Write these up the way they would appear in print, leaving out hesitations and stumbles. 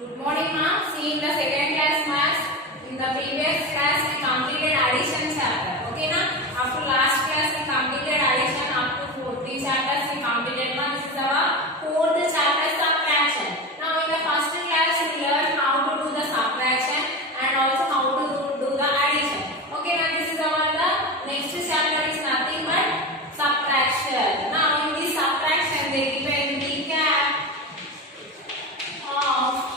Good morning, ma'am. See, in the second class maths, in the previous class we completed addition chapter. Okay, na? After last class we completed addition up to 3 chapters we completed. Now this is our fourth chapter, subtraction. Now in the first class we learned how to do the subtraction and also how to do the addition. Okay, now this is our the next chapter is nothing but subtraction. Now in this subtraction they give a recap of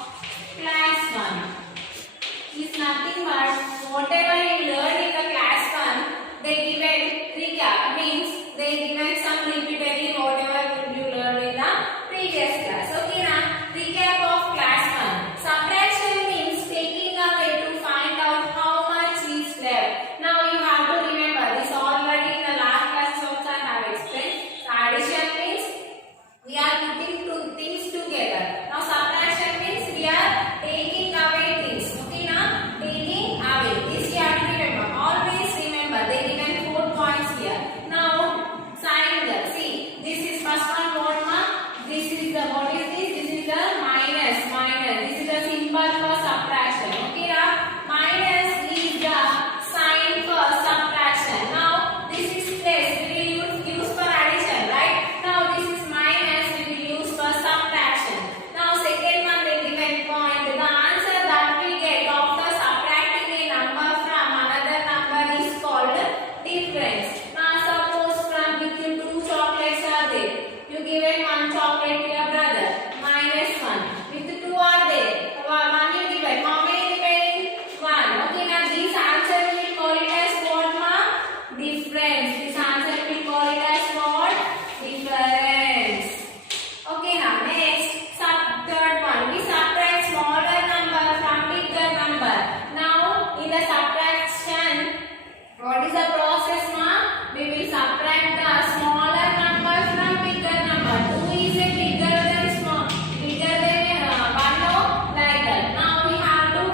class 1 is nothing but whatever you learned in the class 1, they given recap, means they given some repeatedly whatever you learned in the previous class. Okay, now recap of class 1. Subtraction means taking away to find out how much is left. Now you have to remember this already in the last classes also I have explained. Addition means we are putting two things together. Now subtraction means we are taking away things. Okay, now taking away. This you have to remember. Always remember. They given 4 points here. Now sign them. See, this is first one what ma? This is the what is this? This is the minus. This is the symbol for subtraction. Okay, now minus is the sign for subtraction. Now this is plus. We will use for addition, right? Now this is minus. We will use for subtraction. Now second one they given point. The answer that we get after subtracting a number from another number is called difference. Now suppose from with you 2 chocolates are there. You given 1 chocolate to your brother. Minus 1. With 2 are there. 1 you given. How many remaining? 1. Okay, now this answer we will call it as what, ma? Difference. This answer we will call it as what? Difference. Okay, now next, third one. We subtract smaller number from bigger number. Now in the subtraction, what is the process, ma? We will subtract the smaller number from bigger number. 2 is a bigger than small, bigger than 1, no? Like that. Now we have to.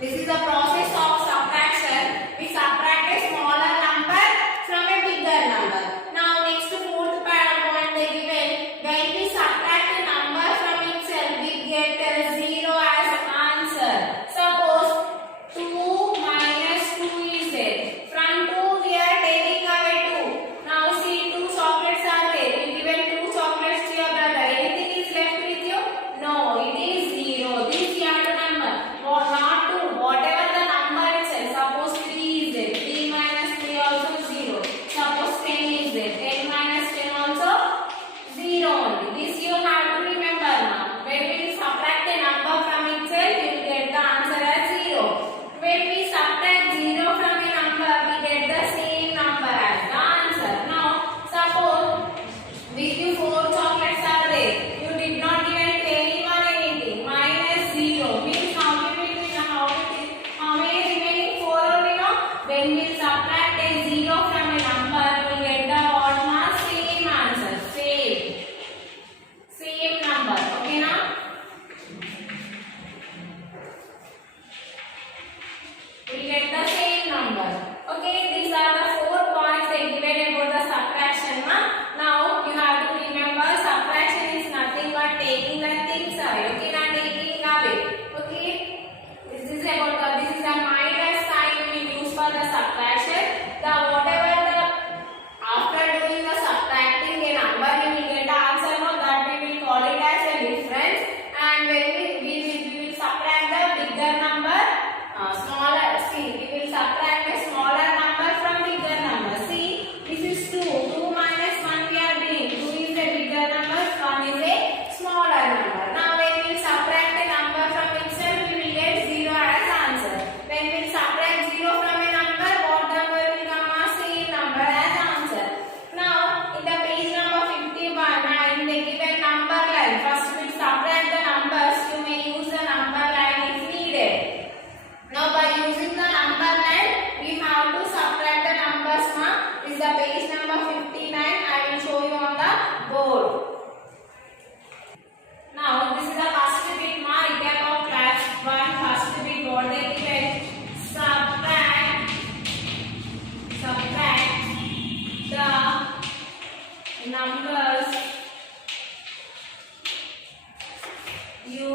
This is the process of subtraction. We subtract a smaller number from a bigger number. Now next fourth point they given. When we subtract a number from itself, we get 0 as answer. Suppose 2 minus 2 is there. From 2 we are taking away 2. Now see 2 chocolates are there. You given 2 chocolates to your brother. Anything is left with you? No, it is 0. This you have to number. Or not 2. Whatever the number itself. Suppose 3 is there. 3 minus 3 also 0. Suppose 10 is there. 10 minus 10 also 0 only. This you have to remember now. When we subtract a number from itself, you will get the answer as 0. When we subtract 0 from a number, we get the same number as the answer. Now, suppose with you 4 chocolates are there. You did not even tell anyone anything. Minus 0 means how many remaining 4 only, no? When we subtract a 0 from a number, we will get the what, ma? Same answer. Same number. Okay, now? We get the same number. Okay, these are the 4 points they given about the subtraction, ma. Now you have to remember subtraction is nothing but taking the things away. Okay, not taking away. Okay, this is the minus sign we will use for the subtraction. The whatever the after doing the subtracting a number you will get the answer, no, that we will call it as a difference. And when we will subtract the bigger number, smaller. See, we will subtract a smaller number from bigger number. See, this is 2. 2 minus 1 we are doing. 2 is a bigger number, 1 is a smaller number. Now when we subtract a number from itself, we will get 0 as answer. When we subtract 0 from a number, what number will come as same number as answer. Now in the page number 51, in the given number line, first we subtract the numbers. You may use the number line if needed. Now by using the number line, we have to subtract the numbers, ma. This is the page number 59. I will show you on the board. Now this is the first bit, ma. Recap of class 1. First bit, what they given? Subtract the numbers you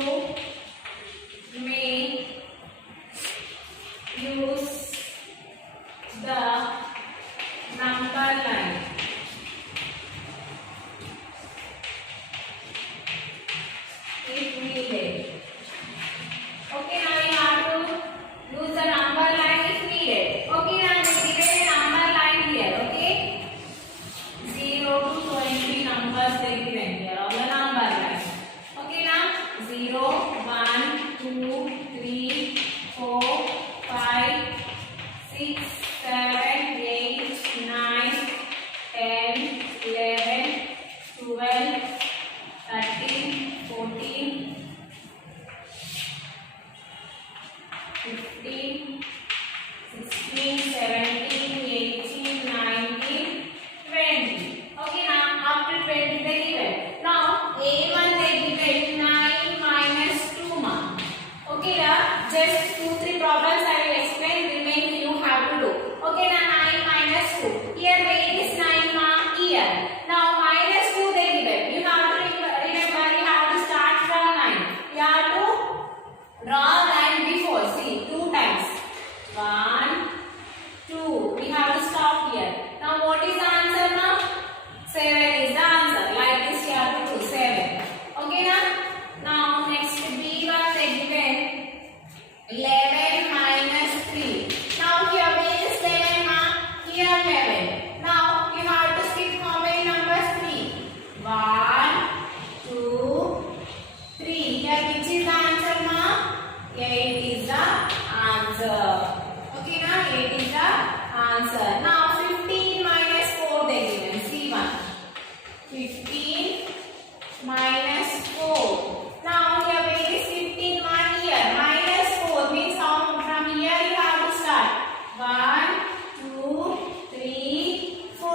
minus 4. Now here where is 15 mark here? Minus 4 means how from here you have to start. 1, 2, 3, 4.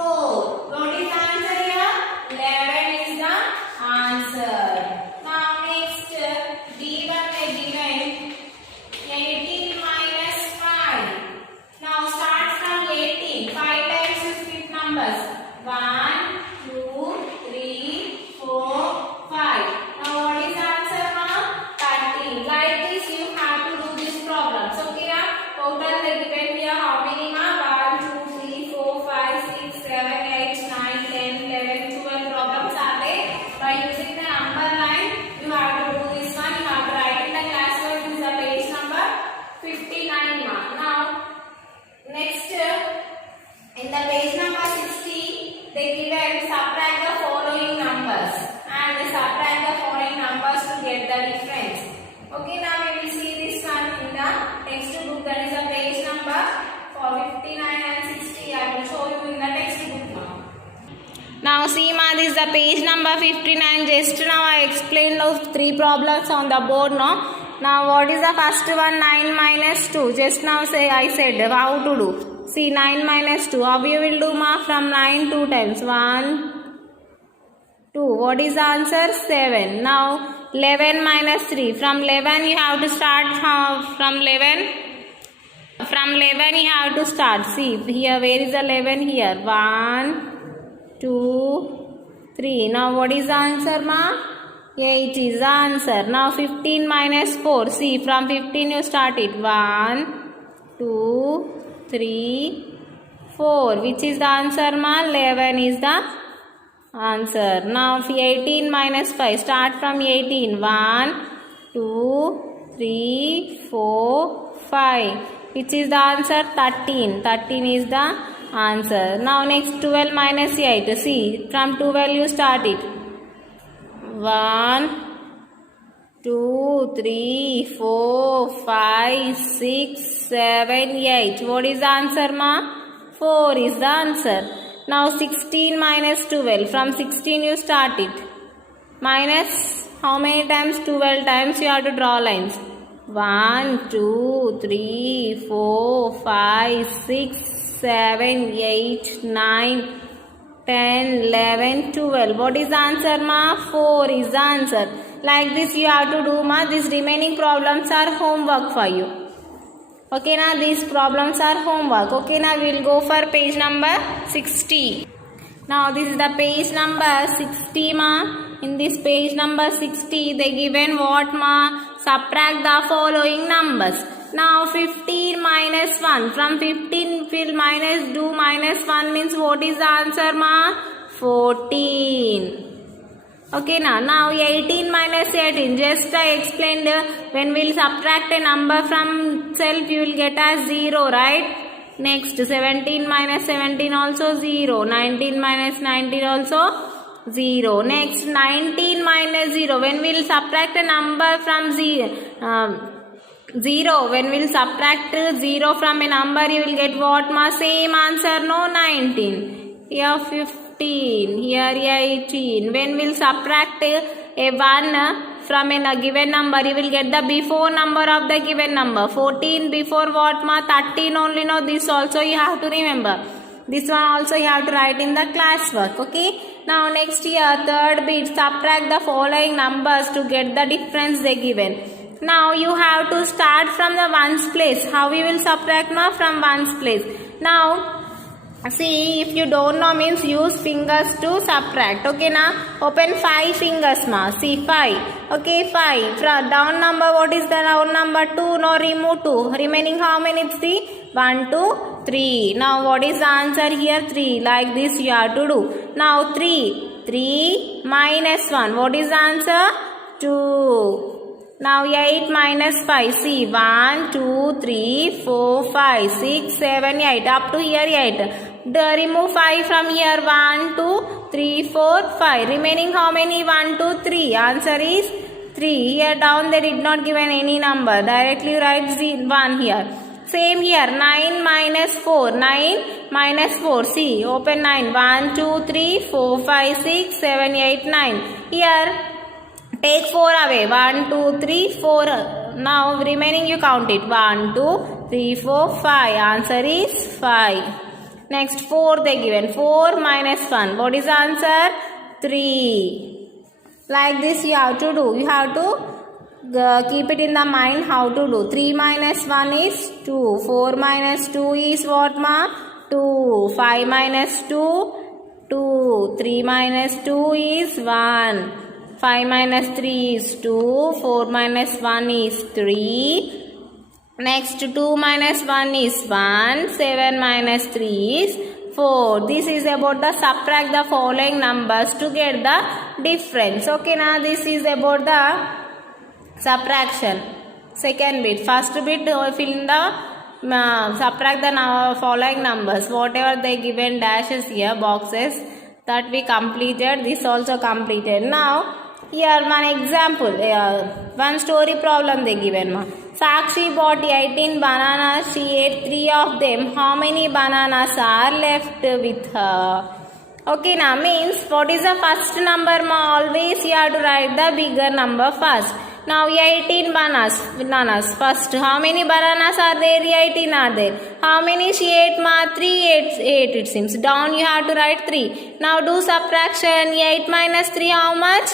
What is the answer here? 11 is the answer. Now next D1 they given 18 minus 5. Now start from 18. 5 times you split numbers. 1, 2, 3, 4, 5. Now what is the answer, ma? 13. Like this you have to do this problem. So okay, na? Total they given here how many, ma? 1, 2, 3, 4, 5, 6, 7, 8, 9, 10, 11, 12 problems are there. By using the number line, you have to do this one. You have to write in the classwork. This is the page number 59, ma. Now next in the page number 60, they given subtract the following numbers and they subtract the following numbers to get the difference. Okay, now we will see this one in the textbook. That is the page number for 59 and 60. I will show you in the textbook now. Now see, ma, this is the page number 59. Just now I explained those 3 problems on the board, no? Now what is the first one? 9 minus 2. Just now I said how to do. See, 9 minus 2. How you will do, ma? From 9 2 times. 1, 2. What is the answer? 7. Now 11 minus 3. From 11 you have to start from 11. From 11 you have to start. See, here where is the 11? Here. 1, 2, 3. Now what is the answer, ma? 8 is the answer. Now 15 minus 4. See, from 15 you start it. 1, 2, 3, 4. Which is the answer, ma? 11 is the answer. Now 18 minus 5. Start from 18. 1, 2, 3, 4, 5. Which is the answer? 13. 13 is the answer. Now next 12 minus 8. See, from 12 you start it. 1, 2, 3, 4, 5, 6, 7, 8. What is the answer, ma? 4 is the answer. Now 16 minus 12. From 16 you start it. Minus how many times? 12 times you have to draw lines. 1, 2, 3, 4, 5, 6, 7, 8, 9, 10, 11, 12. What is the answer, ma? 4 is the answer. Like this you have to do, ma. These remaining problems are homework for you. Okay, now these problems are homework. Okay, now we will go for page number 60. Now this is the page number 60, ma. In this page number 60, they given what, ma? Subtract the following numbers. Now 15 minus 1. From 15 will minus do minus 1 means what is the answer, ma? 14. Okay, now 18 minus 18. Just I explained when we will subtract a number from itself, you will get as 0, right? Next 17 minus 17 also 0. 19 minus 19 also 0. Next 19 minus 0. When we will subtract a number from 0, when we will subtract 0 from a number, you will get what, ma? Same answer, no? 19. Here 15. Here 18. When we will subtract a 1 from a given number, you will get the before number of the given number. 14 before what, ma? 13 only, no? This also you have to remember. This one also you have to write in the classwork. Okay. Now next here, third bit, subtract the following numbers to get the difference they given. Now you have to start from the ones place. How we will subtract, ma? From ones place. Now see, if you don't know means use fingers to subtract. Okay, now open 5 fingers, ma. See, 5. Okay, 5. From down number, what is the down number? 2. Now remove 2. Remaining how many? 3. 1, 2, 3. Now what is the answer here? 3. Like this you have to do. Now 3. 3 minus 1. What is the answer? 2. Now 8 minus 5. See, 1, 2, 3, 4, 5, 6, 7, 8. Up to here 8. Remove 5 from here. 1, 2, 3, 4, 5. Remaining how many? 1, 2, 3. Answer is 3. Here down they did not given any number. Directly write 1 here. Same here, 9 minus 4. 9 minus 4. See, open 9. 1, 2, 3, 4, 5, 6, 7, 8, 9. Here, take 4 away. 1, 2, 3, 4. Now, remaining you count it. 1, 2, 3, 4, 5. Answer is 5. Next, 4 they given. 4 minus 1. What is the answer? 3. Like this you have to do. You have to keep it in the mind how to do. 3 minus 1 is 2. 4 minus 2 is what, ma? 2. 5 minus 2, 2. 3 minus 2 is 1. 5 minus 3 is 2. 4 minus 1 is 3. Next, 2 minus 1 is 1. 7 minus 3 is 4. This is about the subtract the following numbers to get the difference. Okay, now this is about the subtraction. Second bit. First bit, fill in the subtract the following numbers. Whatever they given dashes here, boxes, that we completed. This also completed. Now, here one example. One story problem they given. Sakshi bought 18 bananas. She ate 3 of them. How many bananas are left with her? Okay, now means what is the first number? Always you have to write the bigger number first. Now 18 bananas. First, how many bananas are there? 18 are there. How many she ate? 3, 8 it seems. Down you have to write 3. Now do subtraction. 8 minus 3 how much?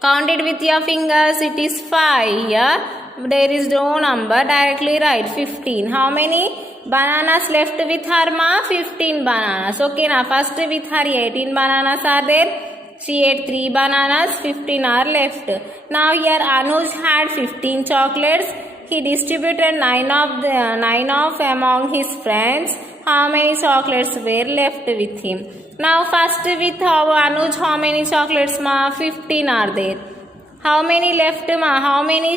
Count it with your fingers. It is 5 here. There is no number. Directly write 15. How many bananas left with her, ma? 15 bananas. Okay, now first with her 18 bananas are there. She ate 3 bananas, 15 are left. Now here Anuj had 15 chocolates. He distributed 9 of among his friends. How many chocolates were left with him? Now first with Anuj, how many chocolates, ma? 15 are there. How many left, ma? How many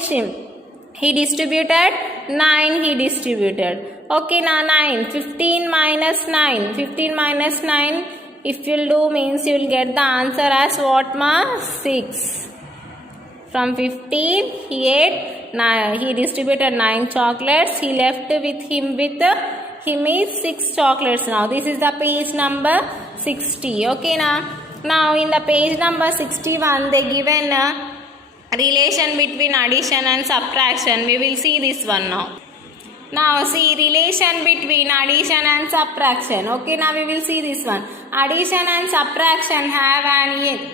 he distributed? 9 he distributed. Okay, now 9. 15 minus 9. 15 minus 9. If you will do means you will get the answer as what, ma? 6. From 15 he ate 9. He distributed 9 chocolates. He left with him is 6 chocolates. Now this is the page number 60. Okay, now in the page number 61 they given a relation between addition and subtraction. We will see this one now. Now see relation between addition and subtraction. Okay, now we will see this one. Addition and subtraction have an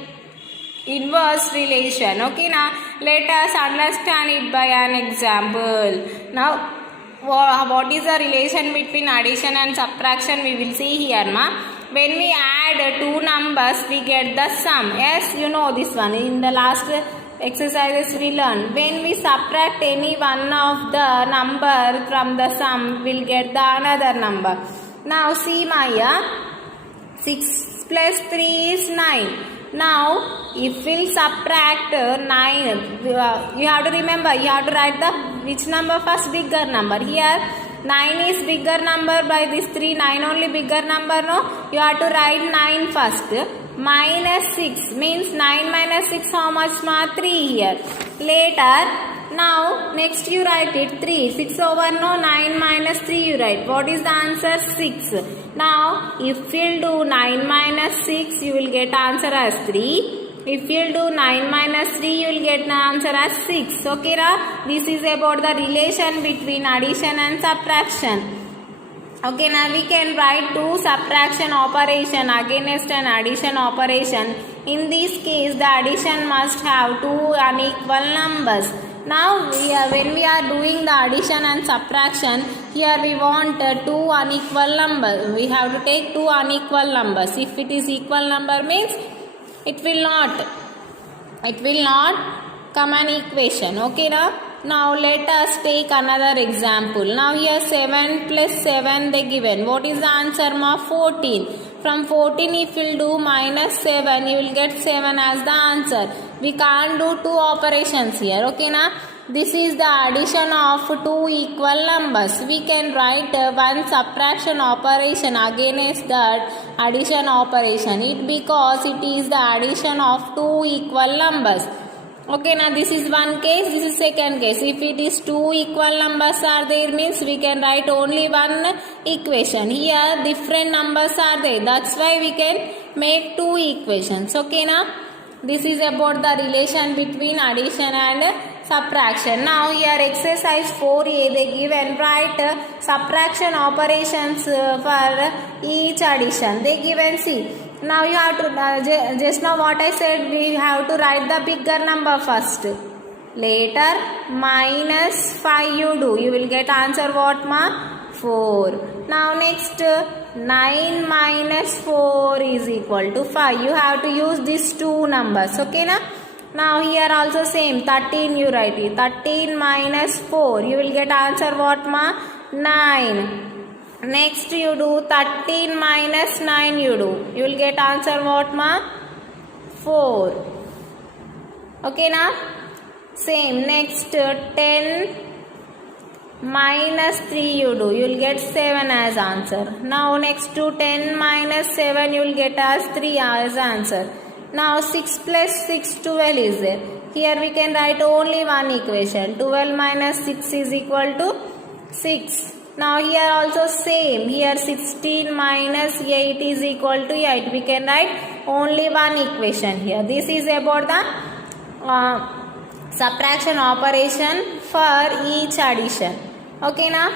inverse relation. Okay, now let us understand it by an example. Now what is the relation between addition and subtraction? We will see here, ma. When we add 2 numbers, we get the sum. Yes, you know this one. In the last exercises we learn. When we subtract any one of the number from the sum, we'll get the another number. Now see, Maya, 6 plus 3 is 9. Now if we'll subtract 9, you have to remember, you have to write the which number first? Bigger number. Here 9 is bigger number by this 3. 9 only bigger number, no? You have to write 9 first. Minus 6 means 9 minus 6 how much, ma? 3 here. Later, now next you write it 3. 6 over no, 9 minus 3 you write. What is the answer? 6. Now if you do 9 minus 6 you will get answer as 3. If you do 9 minus 3 you will get the answer as 6. Okay, na? This is about the relation between addition and subtraction. Okay, now we can write 2 subtraction operation against an addition operation. In this case, the addition must have 2 unequal numbers. Now, when we are doing the addition and subtraction, here we want 2 unequal numbers. We have to take 2 unequal numbers. If it is equal number means it will not come an equation. Okay, now let us take another example. Now here 7 plus 7 they given. What is the answer, ma? 14. From 14 if you will do minus 7 you will get 7 as the answer. We can't do 2 operations here. Okay, na? This is the addition of 2 equal numbers. We can write one subtraction operation against that addition operation. Because it is the addition of 2 equal numbers. Okay, now this is one case, this is second case. If it is two equal numbers are there, means we can write only one equation. Here different numbers are there, that's why we can make two equations. Okay, now this is about the relation between addition and subtraction. Now here exercise 4a, they give and write subtraction operations for each addition. They give and see. Now you have to just now what I said, we have to write the bigger number first. Later minus 5 you do, you will get answer what ma? 4. Now next 9 minus 4 is equal to 5. You have to use these two numbers. Okay na? Now here also same, 13 you write it. 13 minus 4, you will get answer what ma? 9. Next you do 13 minus 9 you do. You will get answer what ma? 4. Okay na? Same. Next 10 minus 3 you do. You will get 7 as answer. Now next to 10 minus 7 you will get as 3 as answer. Now 6 plus 6, 12 is there. Here we can write only one equation. 12 minus 6 is equal to 6. Now here also same, here 16 minus 8 is equal to 8. We can write only one equation here. This is about the subtraction operation for each addition. Okay now?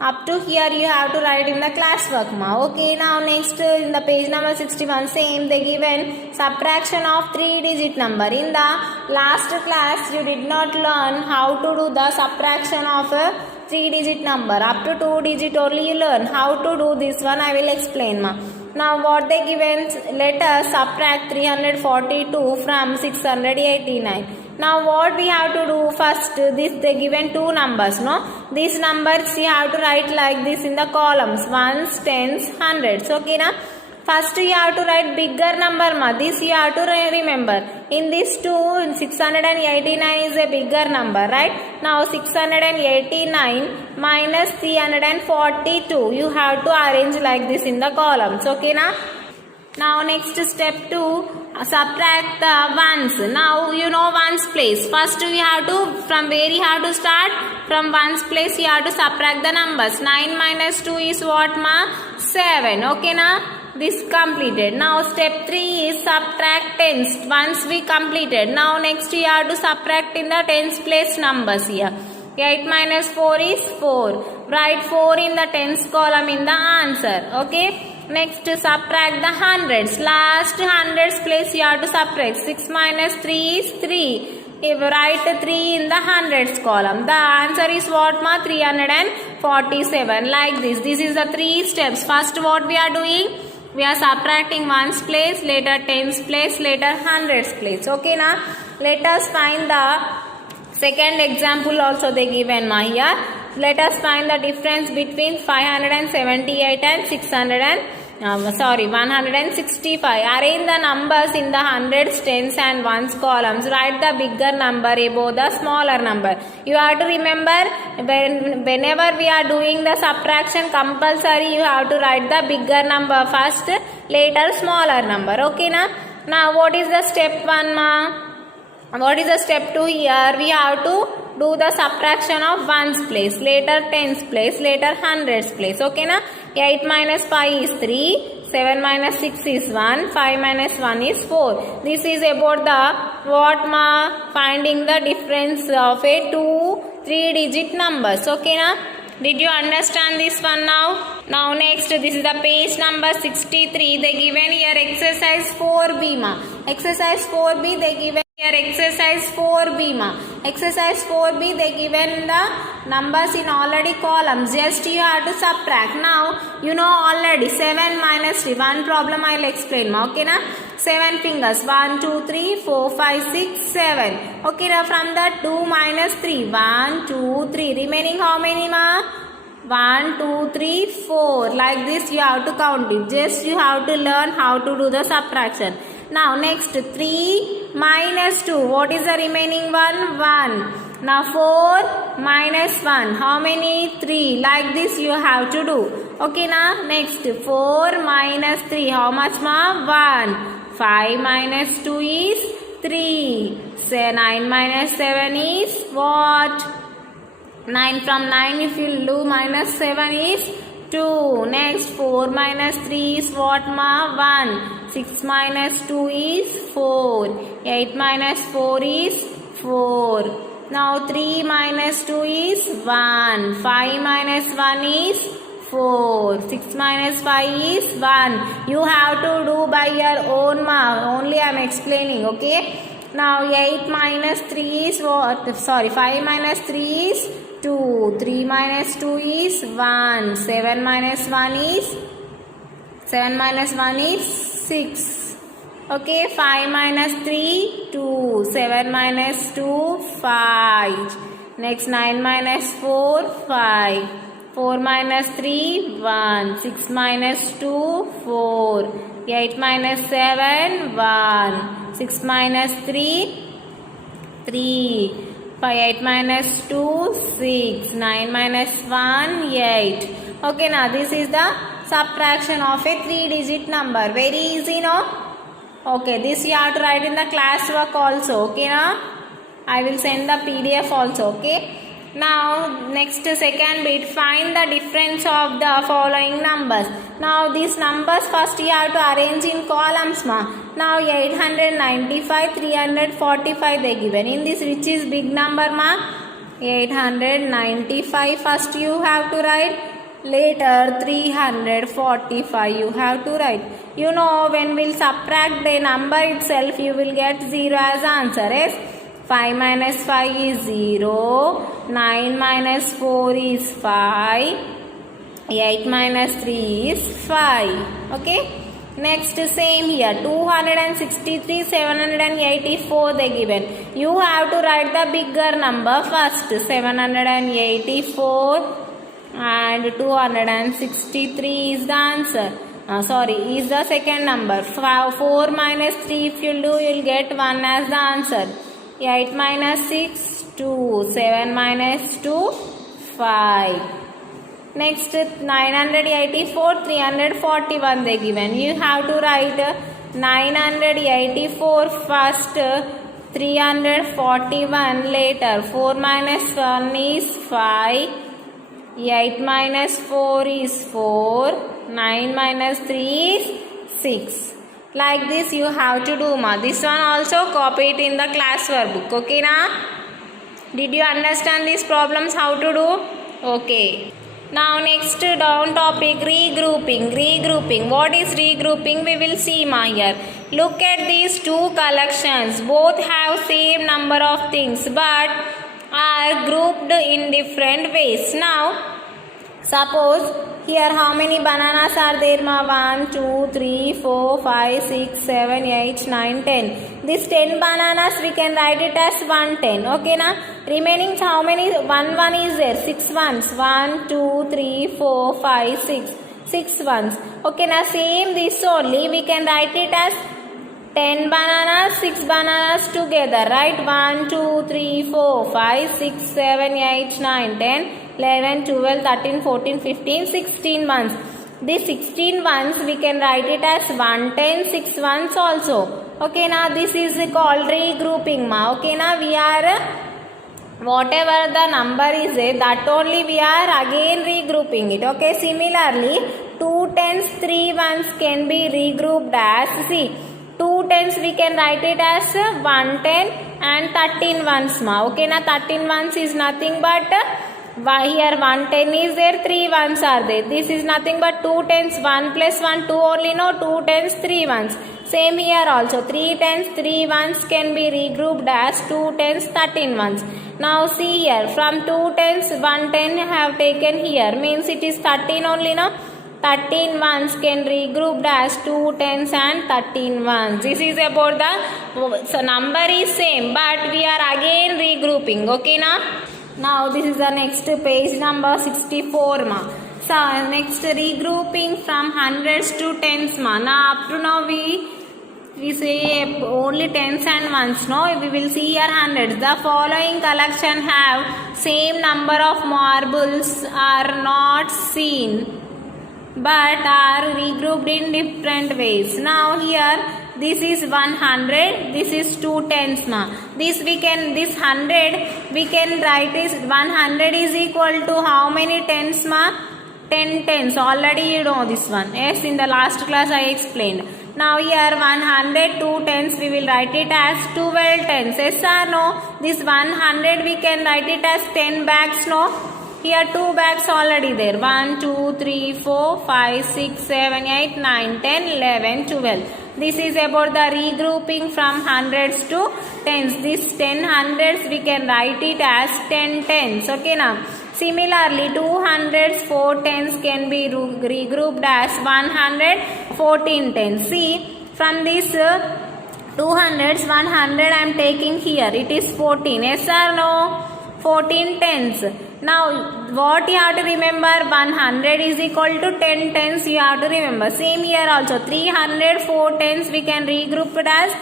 Up to here you have to write in the classwork ma. Okay, now next in the page number 61, same they given subtraction of 3-digit number. In the last class you did not learn how to do the subtraction of a 3-digit number. Up to 2-digit only you learn. How to do this one I will explain ma. Now what they given, let us subtract 342 from 689. Now what we have to do first, this they given two numbers, no? These numbers you have to write like this in the columns, ones, tens, hundreds. Okay na? First you have to write bigger number ma. This you have to remember. In this two, 689 is a bigger number, right? Now 689 minus 342. You have to arrange like this in the columns. Okay na? Now next step 2, subtract the ones. Now you know ones place. First we have to, from where you have to start? From ones place you have to subtract the numbers. 9 minus 2 is what ma? 7. Okay na? This completed. Now step 3 is subtract tens. Once we completed. Now next you have to subtract in the tens place numbers here. 8 minus 4 is 4. Write 4 in the tens column in the answer. Okay. Next subtract the hundreds. Last hundreds place you have to subtract. 6 minus 3 is 3. If write 3 in the hundreds column. The answer is what ma? 347. Like this. This is the 3 steps. First what we are doing? We are subtracting ones place, later tens place, later hundreds place. Okay na? Let us find the second example also they given ma here. Let us find the difference between 578 and 165. Arrange the numbers in the hundreds, tens and ones columns. Write the bigger number above the smaller number. You have to remember, whenever we are doing the subtraction, compulsory you have to write the bigger number first, later smaller number. Okay na? Now what is the step 1 ma? What is the step 2 here? We have to do the subtraction of ones place, later tens place, later hundreds place. Okay na? 8 minus 5 is 3, 7 minus 6 is 1, 5 minus 1 is 4. This is about the what ma? Finding the difference of a 2-3-digit numbers. Okay na? Did you understand this one now? Now next, this is the page number 63. They given here exercise 4b ma. Exercise 4b they given here exercise 4b ma. Exercise 4b they given the numbers in already columns. Just you have to subtract. Now you know already 7 minus 3. One problem I will explain ma. Okay na? 7 fingers. 1, 2, 3, 4, 5, 6, 7. Okay now from that 2 minus 3. 1, 2, 3. Remaining how many ma? 1, 2, 3, 4. Like this you have to count it. Just you have to learn how to do the subtraction. Now next 3 minus 2. What is the remaining one? 1. Now 4 minus 1. How many? 3. Like this you have to do. Okay now next 4 minus 3. How much ma? 1. 5 minus 2 is 3. Say 9 minus 7 is what? 9 from 9 if you do minus 7 is 2. Next 4 minus 3 is what ma? 1. 6 minus 2 is 4. 8 minus 4 is 4. Now 3 minus 2 is 1. 5 minus 1 is 4. 6 minus 5 is 1. You have to do by your own ma. Only I am explaining, okay? Now 8 minus 3 is what? Sorry, 5 minus 3 is 2. 3 minus 2 is 1. 7 minus 1 is 6. Okay, 5 minus 3, 2. 7 minus 2, 5. Next 9 minus 4, 5. 4 minus 3, 1. 6 minus 2, 4. 8 minus 7, 1. 6 minus 3, 3. 8 minus 2, 6. 9 minus 1, 8. Okay, now this is the subtraction of a 3-digit number. Very easy, no? Okay, this you have to write in the class work also. Okay, now I will send the PDF also. Okay. Now next second bit, find the difference of the following numbers. Now these numbers first you have to arrange in columns ma. Now 895, 345 they given. In this which is big number ma? 895 first you have to write. Later 345 you have to write. You know when we'll subtract the number itself you will get 0 as answer. Yes? 5 minus 5 is 0. 9 minus 4 is 5. 8 minus 3 is 5. Okay. Next same here. 263, 784 they given. You have to write the bigger number first. 784 and 263 is the answer. Is the second number. 4 minus 3 if you do you will get 1 as the answer. 8 minus 6, 2. 7 minus 2, 5. Next 984, 341 they given. You have to write 984 first, 341 later. 4 minus 1 is 5. 8 minus 4 is 4. 9 minus 3 is 6. Like this you have to do ma. This one also copy it in the class workbook. Okay na? Did you understand these problems how to do? Okay. Now next down topic regrouping. Regrouping. What is regrouping? We will see ma here. Look at these two collections. Both have same number of things but are grouped in different ways. Now suppose here how many bananas are there ma? 1, 2, 3, 4, 5, 6, 7, 8, 9, 10. This 10 bananas we can write it as 110. Okay na? Remaining how many? 1 is there. 6 ones. 1, 2, 3, 4, 5, 6. 6 ones. Okay na? Same this only. We can write it as 10 bananas, 6 bananas together. Right? 1, 2, 3, 4, 5, 6, 7, 8, 9, 10. 11, 12, 13, 14, 15, 16 ones. These 16 ones we can write it as 110, 6 ones also. Okay, now this is called regrouping ma. Okay, now we are whatever the number is there, that only we are again regrouping it. Okay, similarly 2 tens, 3 ones can be regrouped as, see, 2 tens we can write it as 110 and 13 ones ma. Okay, now 13 ones is nothing but here 110 is there, 3 ones are there. This is nothing but 2 tens, 1 plus 1, 2 only, no, 2 tens, 3 ones. Same here also, 3 tens, 3 ones can be regrouped as 2 tens, 13 ones. Now see here, from 2 tens, 110 have taken here, means it is 13 only, no? 13 ones can regrouped as 2 tens and 13 ones. This is about the, so number is same, but we are again regrouping, okay na? Now this is the next page number 64 ma. So next regrouping from hundreds to tens ma. Now up to now we say only tens and ones, no? We will see here hundreds. The following collection have same number of marbles are not seen but are regrouped in different ways. Now here this is 100, this is 2 tens ma. This 100 we can write is 100 is equal to how many tens ma? 10 tens. Already you know this one. Yes, in the last class I explained. Now here 100 2 tens we will write it as 12 tens. Yes or no? This 100 we can write it as 10 bags, no? Here 2 bags already there. 1, 2, 3, 4, 5, 6, 7, 8, 9, 10, 11, 12. This is about the regrouping from hundreds to tens. This 10 hundreds we can write it as 10 tens. Okay now. Similarly, 2 hundreds, 4 tens can be regrouped as 114 tens. See, from this 200s, 100 I am taking here. It is 14. Yes or no? 14 tens. Now, what you have to remember? 100 is equal to 10 tens. You have to remember. Same here also. 304 tens we can regroup it as.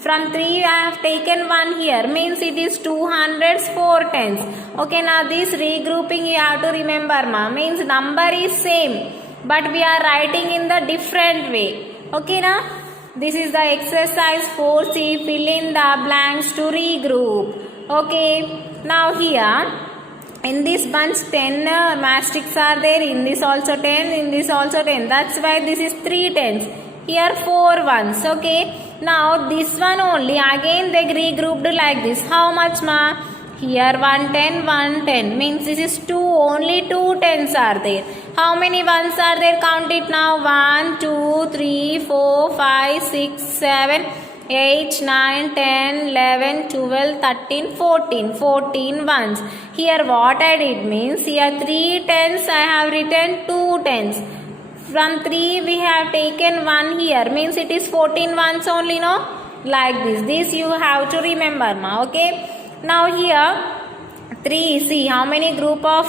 From 3 I have taken 1 here. Means it is 200s 4 tens. Okay, now this regrouping you have to remember, ma. Means number is same, but we are writing in the different way. Okay, now this is the exercise 4C. Fill in the blanks to regroup. Okay, now here in this bunch 10 mastics are there. In this also 10. In this also 10. That's why this is 3 tens. Here 4 ones. Okay. Now this one only again they regrouped like this. How much ma? Here 110, 110 means this is 2. Only 2 tens are there. How many ones are there? Count it now. 1, 2, 3, 4, 5, 6, 7, 8, 9, 10, 11, 12, 13, 14. 14 ones. Here what I did means here 3 tens I have written 2 tens. From 3 we have taken 1 here. Means it is 14 ones only, no? Like this. This you have to remember, ma. Okay. Now here 3. See how many group of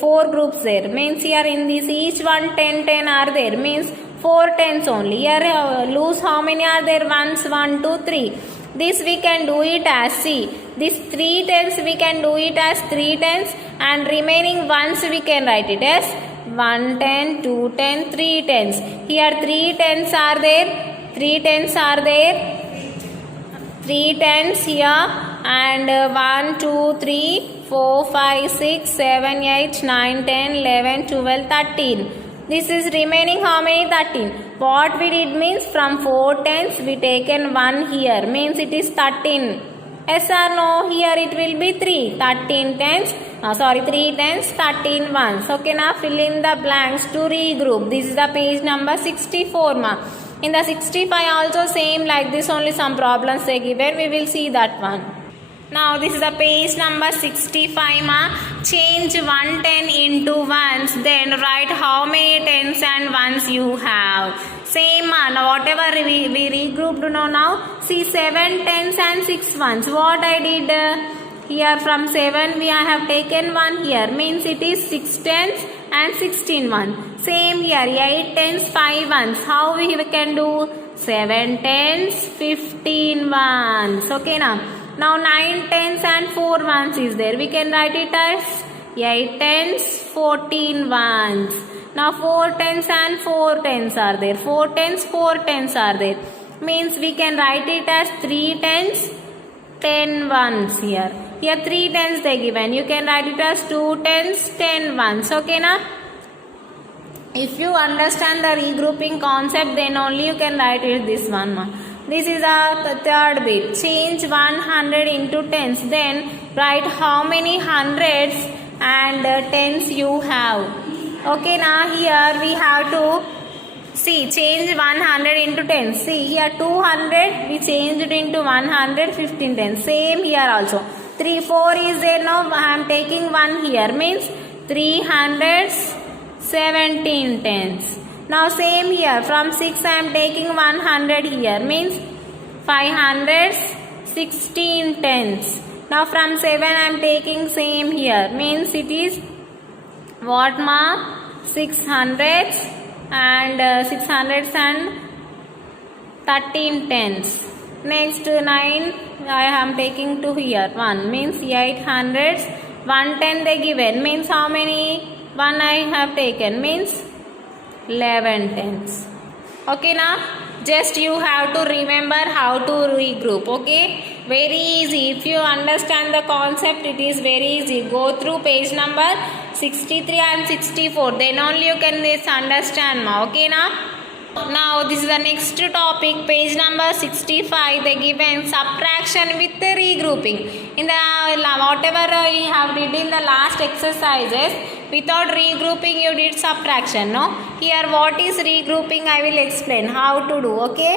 4 groups there. Means here in this each one 10 10 are there. Means 4 tens only. Here lose how many are there? Ones 1, 2, 3. This we can do it as C. This 3 tens we can do it as 3 tens, and remaining ones we can write it as 1 10, 2 10, 3 tens. Here 3 tens are there. 3 tens are there. 3 tens here, and 1, 2, 3, 4, 5, 6, 7, 8, 9, 10, 11, 12, 13. This is remaining how many? 13. What we did means from 4 tens we taken 1 here. Means it is 13. Yes or no? Here it will be 3. 13 tens. 3 tens, 13 ones. Okay, now fill in the blanks to regroup. This is the page number 64, ma. In the 65 also same like this, only some problems they given. We will see that one. Now this is the page number 65, ma. Change 110 into ones, then write how many tens and ones you have. Same, ma. Now whatever we regrouped now. See 7 tens and 6 ones. What I did? Here from 7 we have taken 1 here. Means it is 6 tens and 16 ones. Same here. 8 tens, 5 ones. How we can do? 7 tens, 15 ones. Okay now. Now 9 tens and 4 ones is there. We can write it as 8 tens, 14 ones. Now 4 tens and 4 tens are there. 4 tens, 4 tens are there. Means we can write it as 3 tens, 10 ones here. Here 3 tens they given. You can write it as 2 tens, 10 ones. Okay na? If you understand the regrouping concept, then only you can write it this one, ma. This is the third bit. Change 100 into tens. Then write how many hundreds and tens you have. Okay, now here we have to see change 100 into tens. See here 200 we changed it into 100, 15 tens. Same here also. 3, 4 is there now. I am taking 1 here. Means 300s, 17 tens. Now same here. From 6 I am taking 100 here. Means 500s, 16 tens. Now from 7 I am taking same here. Means it is what, ma? 600s and 600s and 13 tens. Next 9 I am taking 2 here. 1 means 800s. 110 they given. Means how many? 1 I have taken. Means 11 tens. Okay now. Just you have to remember how to regroup. Okay, very easy. If you understand the concept, it is very easy. Go through page number 63 and 64, then only you can this understand ma. Okay na. Now this is the next topic, page number 65. They given subtraction with the regrouping. In the whatever you have did in the last exercises, without regrouping you did subtraction, no? Here what is regrouping I will explain how to do. Okay,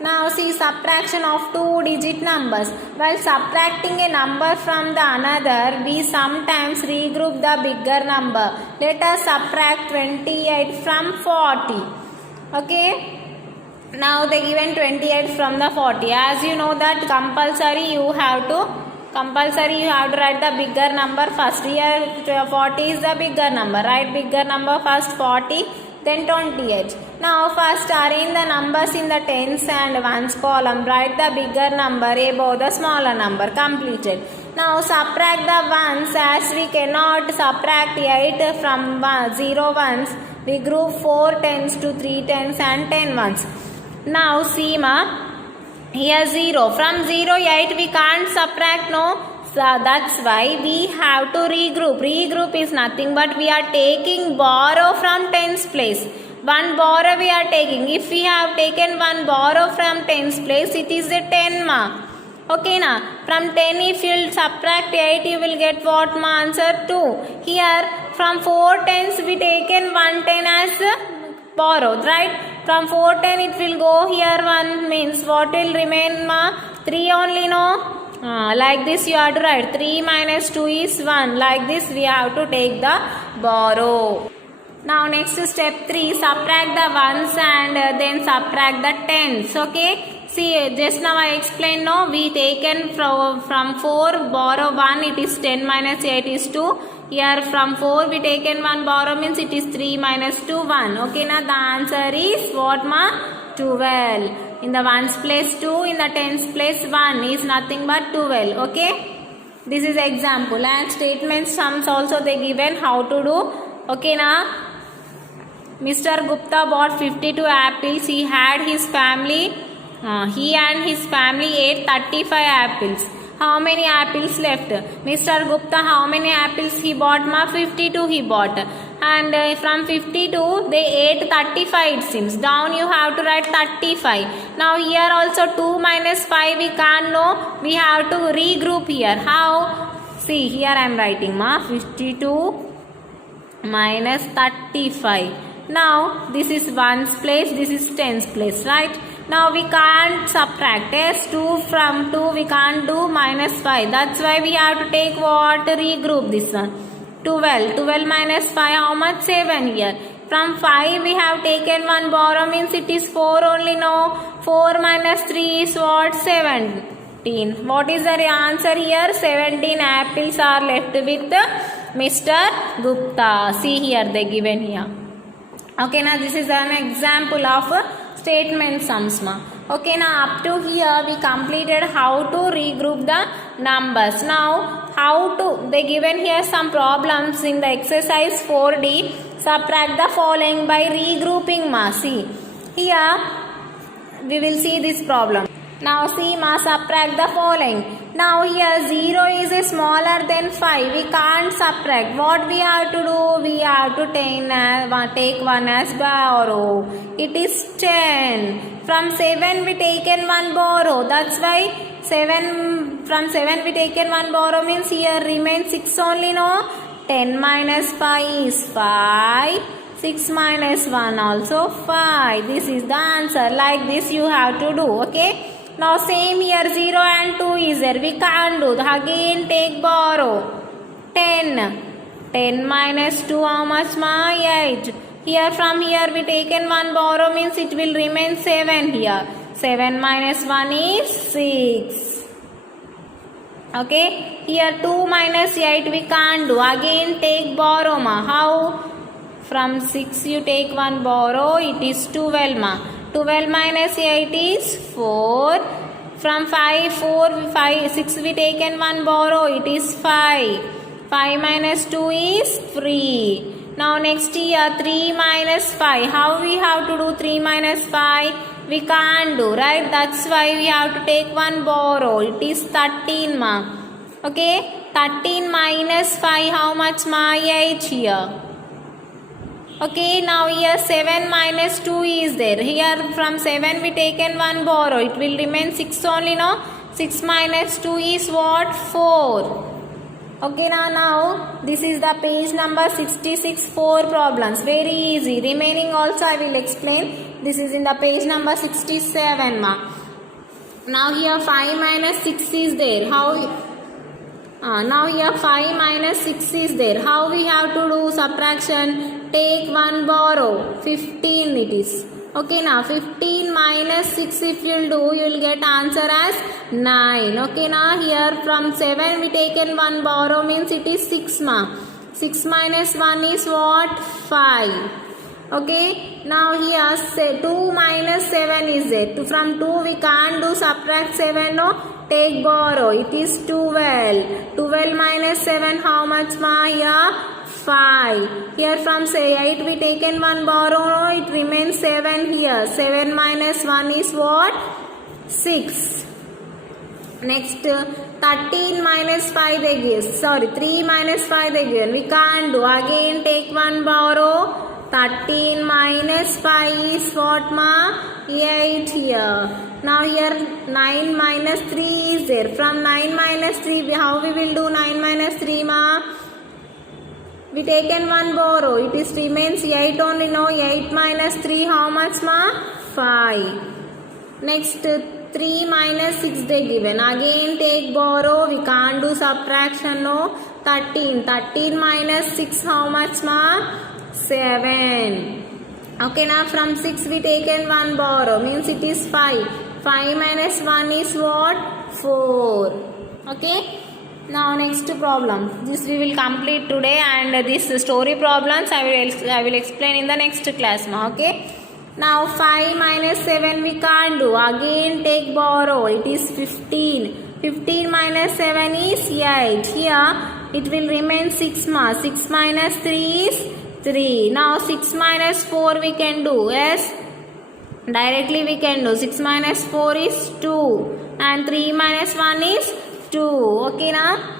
now see subtraction of 2-digit numbers. While subtracting a number from the another, we sometimes regroup the bigger number. Let us subtract 28 from 40. Okay, now they given 28 from the 40. As you know that compulsory you have to write the bigger number first. Here 40 is the bigger number. Write bigger number first, 40, then 28. Now first arrange the numbers in the tens and ones column. Write the bigger number above the smaller number. Completed. Now subtract the ones. As we cannot subtract 8 from 0 ones, we group 4 tens to 3 tens and 10 ones. Now see ma, here 0. From 0 8 we can't subtract, no. So that's why we have to regroup. Regroup is nothing but we are taking borrow from tens place. One borrow we are taking. If we have taken one borrow from tens place, it is a 10 ma. Okay na. From 10 if you will subtract 8, you will get what ma? Answer 2. Here from 4 tens we taken 1 10 as borrowed, right? From 4 10 it will go here 1, means what will remain ma? 3 only, no? Like this you have to write 3 minus 2 is 1. Like this we have to take the borrow. Now next step 3, subtract the ones and then subtract the tens. Okay, see just now I explained, no, we taken from 4 borrow 1, it is 10 minus 8 is 2. Here from 4 we taken 1 borrow, means it is 3 minus 2 1. Okay, now the answer is what ma? 12. In the ones place 2, in the tens place 1 is nothing but 12. Okay, this is example. And statement sums also they given how to do. Okay na. Mr. Gupta bought 52 apples. He and his family ate 35 apples. How many apples left? Mr. Gupta, how many apples he bought ma? 52 he bought. And from 52 they ate 35 it seems. Down you have to write 35. Now here also 2 minus 5 we can't know. We have to regroup here. How? See here I am writing ma, 52 minus 35. Now this is ones place, this is tens place, right? Now we can't subtract. Yes, 2 from 2 we can't do, minus 5. That's why we have to take what? Regroup this one. 12. 12 minus 5, how much? 7 here. From 5 we have taken one borrow, means it is 4 only, no. 4 minus 3 is what? 17. What is the answer here? 17 apples are left with Mr. Gupta. See here they given here. Okay, now this is an example of statement sums ma. Okay, now up to here we completed how to regroup the numbers. Now how to, they given here some problems in the exercise 4D. Subtract the following by regrouping ma. See here we will see this problem. Now see ma, subtract the following. Now here 0 is smaller than 5. We can't subtract. What we have to do? We have to take one as borrow. It is 10. From 7 we taken one borrow. That's why from 7 we taken one borrow, means here remains 6 only, no. 10 minus 5 is 5. 6 minus 1 also 5. This is the answer. Like this you have to do. Okay. Now same here 0 and 2 is there. We can't do. Again take borrow. 10. 10 minus 2 how much ma? 8. Here from here we taken one borrow, means it will remain 7 here. 7 minus 1 is 6. Okay. Here 2 minus 8 we can't do. Again take borrow ma. How? From 6 you take one borrow. It is 12 ma. 12 minus 8 is 4. From 6 we taken one borrow. It is 5. 5 minus 2 is 3. Now next here 3 minus 5. How we have to do 3 minus 5? we can't do, right? That's why we have to take one borrow. It is 13 ma. Okay, 13 minus 5, how much ma? 8 here. Okay, now here 7 minus 2 is there. Here from 7 we taken one borrow. It will remain 6 only, no? 6 minus 2 is what? 4. Okay, now this is the page number 66, 4 problems. Very easy. Remaining also I will explain. This is in the page number 67 ma. Now here 5 minus 6 is there. Now here 5 minus 6 is there. How we have to do subtraction? Take one borrow. 15 it is. Okay, now 15 minus 6 if you will do, you will get answer as 9. Okay, now here from 7 we taken one borrow, means it is 6 ma. 6 minus 1 is what? 5. Okay, now here say 2 minus 7 is there. From 2 we can't do subtract 7, no? Take borrow. It is 12. 12 minus 7, how much ma? Here 5. Here from say 8 we taken one borrow, no? It remains 7 here. 7 minus 1 is what? 6. Next 13 minus 5 they give. Sorry, 3 minus 5 they give. We can't do. Again take one borrow. 13 minus 5 is what ma? 8 here. Now here 9 minus 3 is there. From 9 minus 3, how we will do 9 minus 3 ma? We taken one borrow. It is remains 8 only, no? 8 minus 3, how much ma? 5. Next 3 minus 6 they given. Again take borrow. We can't do subtraction, no? 13. 13 minus 6, how much ma? 7. Okay, now from 6 we taken one borrow, means it is 5. 5 minus 1 is what? 4. Okay. Now next problem. This we will complete today, and this story problems I will explain in the next class. Okay. Now 5 minus 7 we can't do. Again take borrow. It is 15. 15 minus 7 is 8. Here it will remain 6 ma. 6 minus 3 is 3. Now 6 minus 4 we can do. Yes. Directly we can do. 6 minus 4 is 2. And 3 minus 1 is 2. Okay now.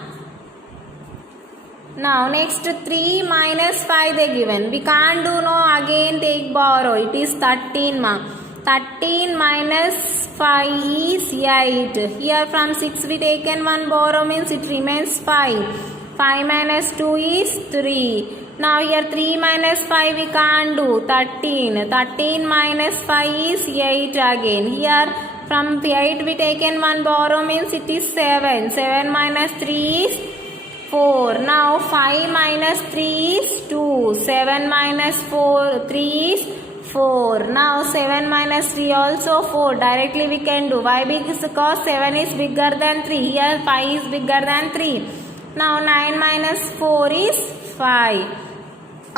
Now next 3 minus 5 they given. We can't do, no? Again take borrow. It is 13 ma. 13 minus 5 is 8. Here from 6 we taken one borrow, means it remains 5. 5 minus 2 is 3. Now here 3 minus 5 we can't do. 13. 13 minus 5 is 8 again. Here from 8 we taken one borrow, means it is 7. 7 minus 3 is 4. Now 5 minus 3 is 2. 7 minus 3 is 4. Now 7 minus 3 also 4. Directly we can do. Why? Because 7 is bigger than 3. Here 5 is bigger than 3. Now 9 minus 4 is 5.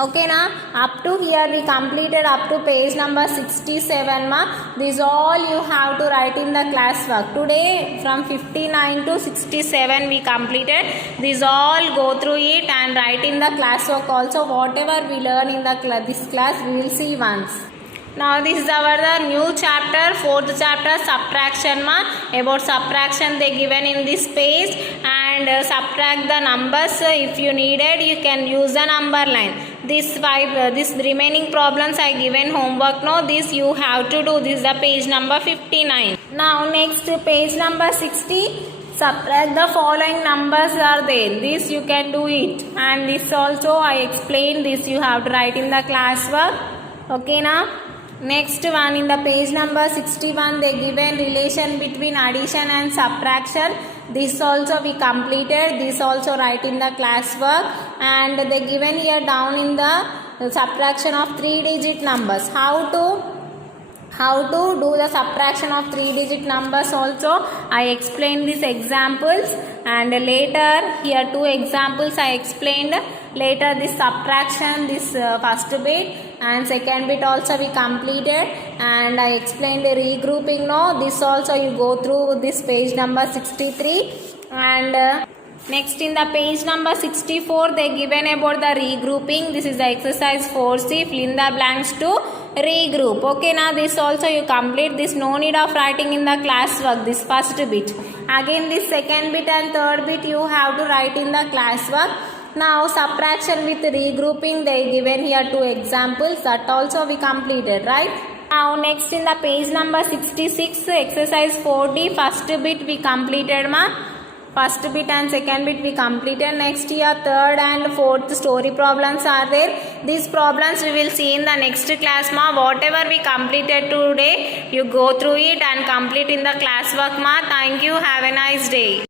Okay, now up to here we completed up to page number 67 ma. This all you have to write in the class work. Today from 59 to 67 we completed. This all go through it and write in the class work also. Whatever we learn in the this class we will see once. Now this is the new chapter, 4th chapter, subtraction ma. About subtraction they given in this page, and subtract the numbers. If you needed you can use the number line. This remaining problems I given homework, no? This you have to do. This is the page number 59. Now next page number 60. Subtract the following numbers are there. This you can do it, and this also I explained. This you have to write in the class work. Okay now. Next one in the page number 61 they given relation between addition and subtraction. This also we completed. This also write in the class work, and they given here down in the subtraction of 3-digit numbers. How to do the subtraction of 3-digit numbers also I explained these examples, and later here 2 examples I explained. Later this subtraction, this first bit and second bit also we completed, and I explained the regrouping. No, this also you go through this page number 63, and Next in the page number 64 they given about the regrouping. This is the exercise 4C, fill in the blanks to regroup. Okay, now this also you complete this, no need of writing in the classwork this first bit. Again this second bit and third bit you have to write in the classwork. Now subtraction with regrouping they given here 2 examples, that also we completed, right? Now next in the page number 66 exercise 4D, first bit we completed ma. First bit and second bit we completed. Next here third and fourth story problems are there. These problems we will see in the next class ma. Whatever we completed today, you go through it and complete in the classwork ma. Thank you. Have a nice day.